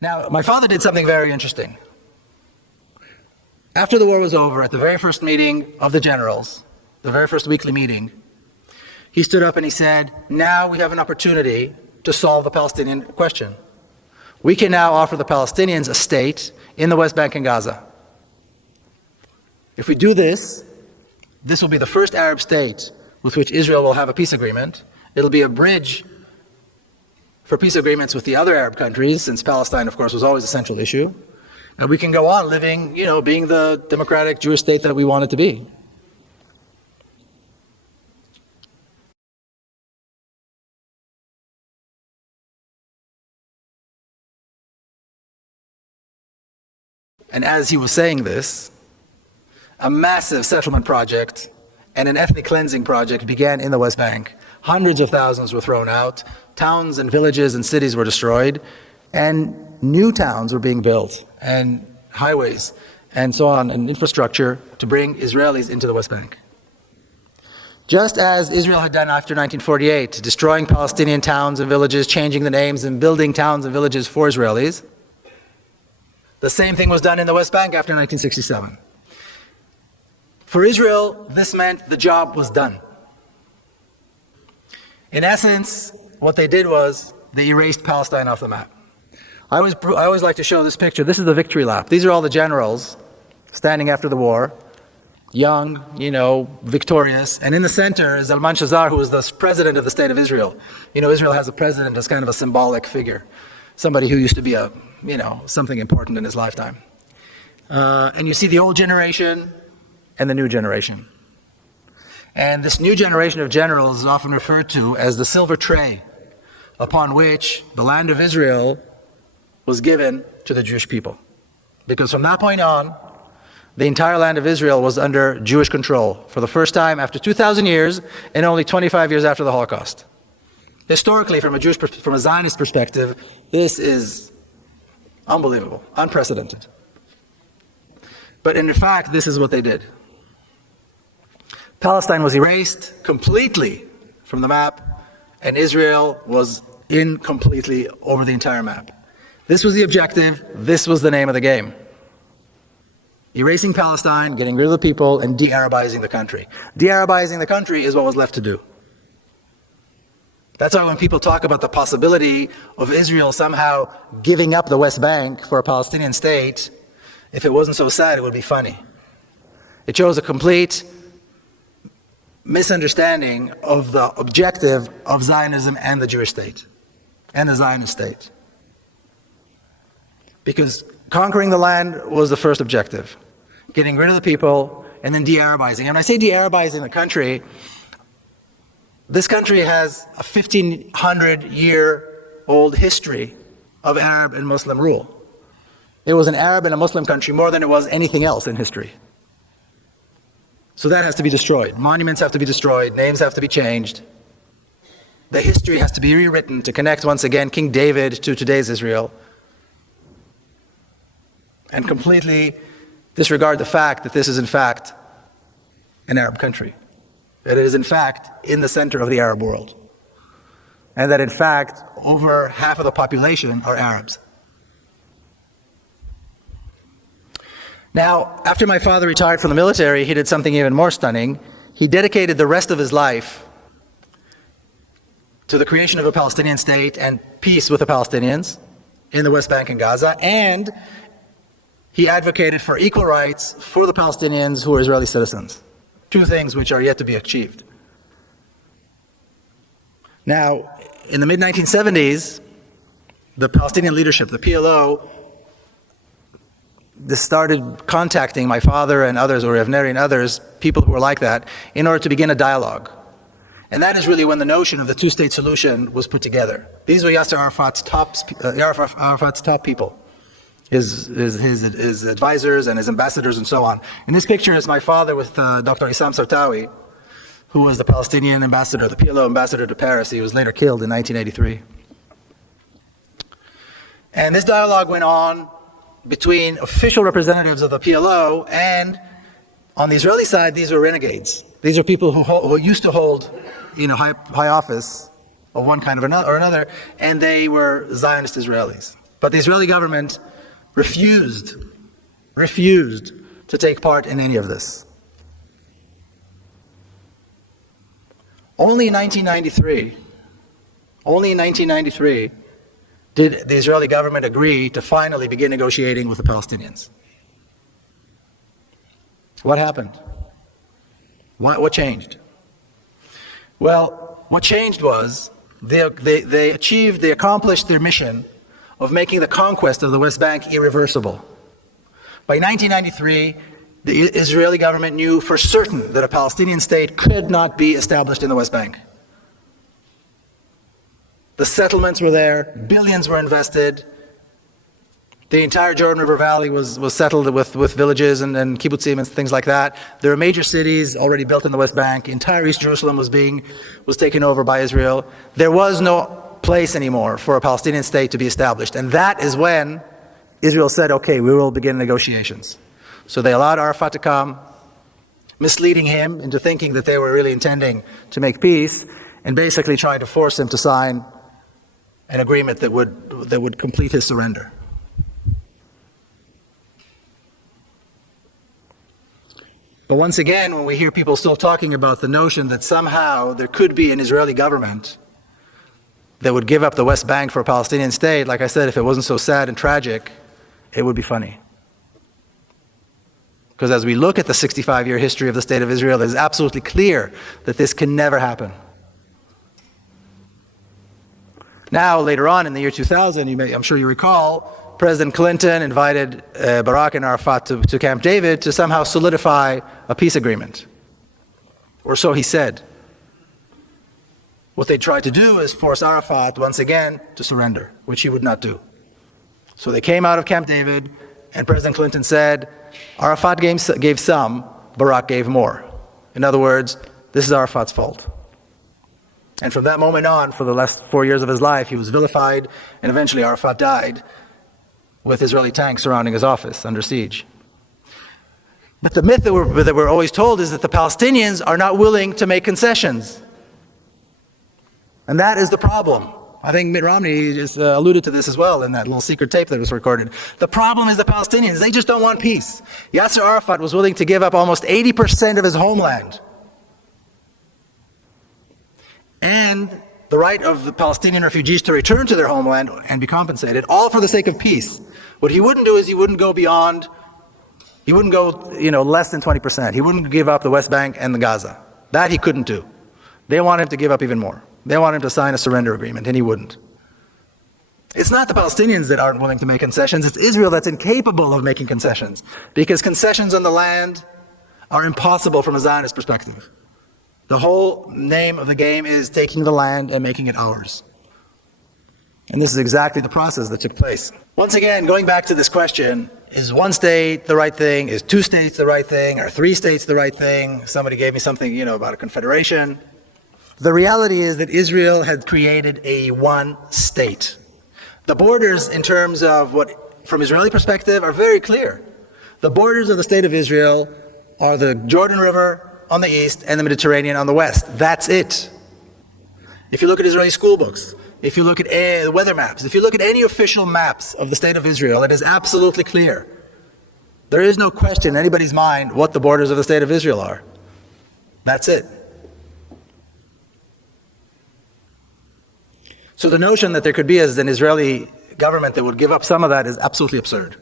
Now, my father did something very interesting. After the war was over, at the very first meeting of the generals, the very first weekly meeting, he stood up and he said, now we have an opportunity to solve the Palestinian question. We can now offer the Palestinians a state in the West Bank and Gaza. If we do this, this will be the first Arab state with which Israel will have a peace agreement. It'll be a bridge for peace agreements with the other Arab countries, since Palestine, of course, was always a central issue. And we can go on living, being the democratic Jewish state that we want it to be. And as he was saying this, a massive settlement project and an ethnic cleansing project began in the West Bank. Hundreds of thousands were thrown out, towns and villages and cities were destroyed, and new towns were being built, and highways, and so on, and infrastructure to bring Israelis into the West Bank. Just as Israel had done after 1948, destroying Palestinian towns and villages, changing the names and building towns and villages for Israelis, the same thing was done in the West Bank after 1967. For Israel, this meant the job was done. In essence, what they did was they erased Palestine off the map. I always like to show this picture. This is the victory lap. These are all the generals standing after the war, young, victorious. And in the center is Zalman Shazar, who is the president of the state of Israel. Israel has a president as kind of a symbolic figure, somebody who used to be something important in his lifetime. And you see the old generation and the new generation. And this new generation of generals is often referred to as the silver tray upon which the land of Israel was given to the Jewish people. Because from that point on, the entire land of Israel was under Jewish control for the first time after 2,000 years and only 25 years after the Holocaust. Historically, from a Zionist perspective, this is unbelievable, unprecedented. But in fact, this is what they did. Palestine was erased completely from the map, and Israel was in completely over the entire map. This was the objective, this was the name of the game. Erasing Palestine, getting rid of the people, and de-Arabizing the country. De-Arabizing the country is what was left to do. That's why when people talk about the possibility of Israel somehow giving up the West Bank for a Palestinian state, if it wasn't so sad, it would be funny. It shows a complete misunderstanding of the objective of Zionism and the Jewish state, and the Zionist state. Because conquering the land was the first objective, getting rid of the people, and then de-Arabizing. And when I say de-Arabizing the country, this country has a 1,500-year-old history of Arab and Muslim rule. It was an Arab and a Muslim country more than it was anything else in history. So that has to be destroyed. Monuments have to be destroyed. Names have to be changed. The history has to be rewritten to connect once again King David to today's Israel. And completely disregard the fact that this is in fact an Arab country. That it is in fact in the center of the Arab world. And that in fact over half of the population are Arabs. Now, after my father retired from the military, he did something even more stunning. He dedicated the rest of his life to the creation of a Palestinian state and peace with the Palestinians in the West Bank and Gaza, and he advocated for equal rights for the Palestinians who are Israeli citizens. Two things which are yet to be achieved. Now, in the mid-1970s, the Palestinian leadership, the PLO, started contacting my father and others, or Avneri and others, people who were like that, in order to begin a dialogue. And that is really when the notion of the two-state solution was put together. These were Yasser Arafat's top people, his advisors and his ambassadors and so on. In this picture is my father with Dr. Issam Sartawi, who was the Palestinian ambassador, the PLO ambassador to Paris. He was later killed in 1983. And this dialogue went on between official representatives of the PLO and, on the Israeli side, these were renegades. These are people who used to hold, high office of one kind or another, and they were Zionist Israelis. But the Israeli government refused to take part in any of this. Only in 1993, did the Israeli government agree to finally begin negotiating with the Palestinians. What happened? What changed? Well, what changed was they accomplished their mission of making the conquest of the West Bank irreversible. By 1993, the Israeli government knew for certain that a Palestinian state could not be established in the West Bank. The settlements were there, billions were invested. The entire Jordan River Valley was settled with villages and kibbutzim and things like that. There were major cities already built in the West Bank. Entire East Jerusalem was taken over by Israel. There was no place anymore for a Palestinian state to be established. And that is when Israel said, okay, we will begin negotiations. So they allowed Arafat to come, misleading him into thinking that they were really intending to make peace, and basically tried to force him to sign an agreement that would complete his surrender. But once again, when we hear people still talking about the notion that somehow there could be an Israeli government that would give up the West Bank for a Palestinian state, like I said, if it wasn't so sad and tragic, it would be funny. Because as we look at the 65-year history of the State of Israel, it is absolutely clear that this can never happen. Now, later on in the year 2000, I'm sure you recall, President Clinton invited Barak and Arafat to Camp David to somehow solidify a peace agreement. Or so he said. What they tried to do is force Arafat once again to surrender, which he would not do. So they came out of Camp David, and President Clinton said, Arafat gave some, Barak gave more. In other words, this is Arafat's fault. And from that moment on, for the last 4 years of his life, he was vilified, and eventually Arafat died with Israeli tanks surrounding his office under siege. But the myth that we're always told is that the Palestinians are not willing to make concessions. And that is the problem. I think Mitt Romney just alluded to this as well in that little secret tape that was recorded. The problem is the Palestinians. They just don't want peace. Yasser Arafat was willing to give up almost 80% of his homeland and the right of the Palestinian refugees to return to their homeland and be compensated, all for the sake of peace. What he wouldn't do is he wouldn't go less than 20%. He wouldn't give up the West Bank and the Gaza. That he couldn't do. They want him to give up even more. They want him to sign a surrender agreement, and he wouldn't. It's not the Palestinians that aren't willing to make concessions, it's Israel that's incapable of making concessions, because concessions on the land are impossible from a Zionist perspective. The whole name of the game is taking the land and making it ours. And this is exactly the process that took place. Once again, going back to this question, is one state the right thing? Is two states the right thing? Are three states the right thing? Somebody gave me something, about a confederation. The reality is that Israel had created a one state. The borders in terms of from Israeli perspective, are very clear. The borders of the state of Israel are the Jordan River on the east and the Mediterranean on the west. That's it. If you look at Israeli school books, if you look at the weather maps, if you look at any official maps of the state of Israel, it is absolutely clear. There is no question in anybody's mind what the borders of the state of Israel are. That's it. So the notion that there could be an Israeli government that would give up some of that is absolutely absurd.